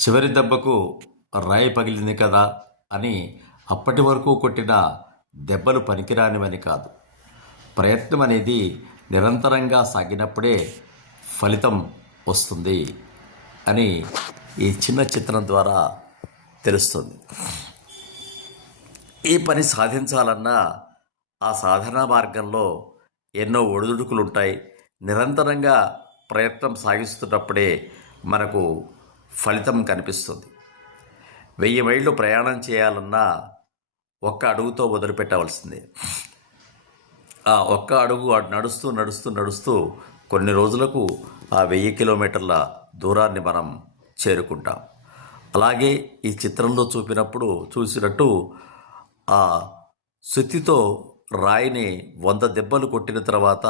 చివరి దెబ్బకు రాయి పగిలింది కదా అని అప్పటి వరకు కొట్టిన దెబ్బలు పనికిరానివని కాదు. ప్రయత్నం అనేది నిరంతరంగా సాగినప్పుడే ఫలితం వస్తుంది అని ఈ చిన్న చిత్రం ద్వారా తెలుస్తుంది. ఈ పని సాధించాలన్నా ఆ సాధనా మార్గంలో ఎన్నో ఒడిదుడుకులు ఉంటాయి. నిరంతరంగా ప్రయత్నం సాగిస్తున్నప్పుడే మనకు ఫలితం కనిపిస్తుంది. 1000 మైళ్ళు ప్రయాణం చేయాలన్నా ఒక్క అడుగుతో మొదలుపెట్టవలసిందే. ఆ ఒక్క అడుగు నడుస్తూ నడుస్తూ నడుస్తూ కొన్ని రోజులకు ఆ 1000 కిలోమీటర్ల దూరాన్ని మనం చేరుకుంటాం. అలాగే ఈ చిత్రంలో చూసినట్టు ఆ సుత్తితో రాయిని 100 దెబ్బలు కొట్టిన తర్వాత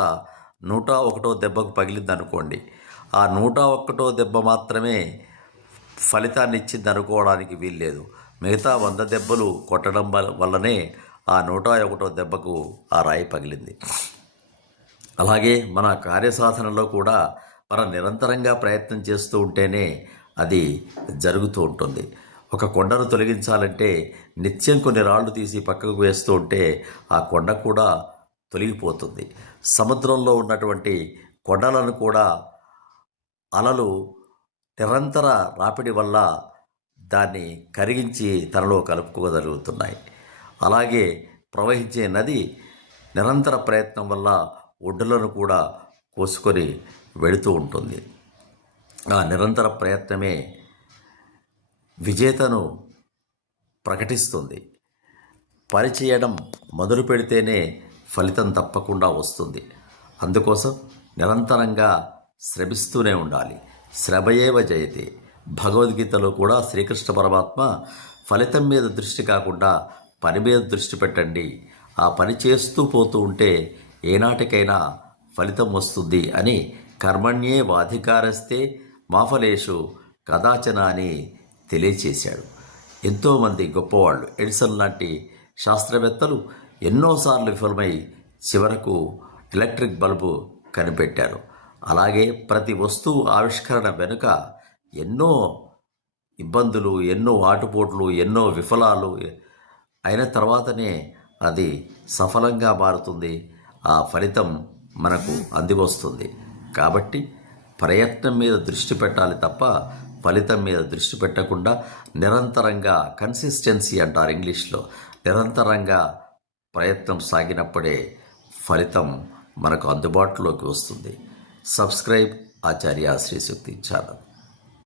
101వ దెబ్బకు పగిలిందనుకోండి. ఆ 101వ దెబ్బ మాత్రమే ఫలితాన్ని ఇచ్చింది అనుకోవడానికి వీల్లేదు. మిగతా 100 దెబ్బలు కొట్టడం వల్లనే ఆ 101వ దెబ్బకు ఆ రాయి పగిలింది. అలాగే మన కార్యసాధనలో కూడా మనం నిరంతరంగా ప్రయత్నం చేస్తూ ఉంటేనే అది జరుగుతూ ఉంటుంది. ఒక కొండను తొలగించాలంటే నిత్యం కొన్ని రాళ్ళు తీసి పక్కకు వేస్తూ ఉంటే ఆ కొండ కూడా తొలగిపోతుంది. సముద్రంలో ఉన్నటువంటి కొండలను కూడా అలలు నిరంతర రాపిడి వల్ల దాన్ని కరిగించి తనలో కలుపుకోగలుగుతున్నాయి. అలాగే ప్రవహించే నది నిరంతర ప్రయత్నం వల్ల ఒడ్డులను కూడా కోసుకొని వెళుతూ ఉంటుంది. ఆ నిరంతర ప్రయత్నమే విజేతను ప్రకటిస్తుంది. పని చేయడం మొదలు పెడితేనే ఫలితం తప్పకుండా వస్తుంది. అందుకోసం నిరంతరంగా శ్రమిస్తూనే ఉండాలి. శ్రమయేవ జయతే. భగవద్గీతలో కూడా శ్రీకృష్ణ పరమాత్మ ఫలితం మీద దృష్టి కాకుండా పని మీద దృష్టి పెట్టండి, ఆ పని చేస్తూ పోతూ ఉంటే ఏనాటికైనా ఫలితం వస్తుంది అని కర్మణ్యే వాధికారస్తే మాఫలేషు కదాచన అని తెలియచేశాడు. ఎంతోమంది గొప్పవాళ్ళు, ఎడిసన్ లాంటి శాస్త్రవేత్తలు ఎన్నోసార్లు విఫలమై చివరకు ఎలక్ట్రిక్ బల్బు కనిపెట్టారు. అలాగే ప్రతి వస్తువు ఆవిష్కరణ వెనుక ఎన్నో ఇబ్బందులు, ఎన్నో ఆటుపోట్లు, ఎన్నో విఫలాలు అయిన తర్వాతనే అది సఫలంగా మారుతుంది. ఆ ఫలితం మనకు అందివస్తుంది. కాబట్టి ప్రయత్నం మీద దృష్టి పెట్టాలి తప్ప ఫలితం మీద దృష్టి పెట్టకుండా నిరంతరంగా, కన్సిస్టెన్సీ అంటారు ఇంగ్లీష్లో, నిరంతరంగా ప్రయత్నం సాగినప్పుడే ఫలితం మనకు అందుబాటులోకి వస్తుంది. సబ్స్క్రైబ్ ఆచార్య శ్రీ శక్తి ఛానల్.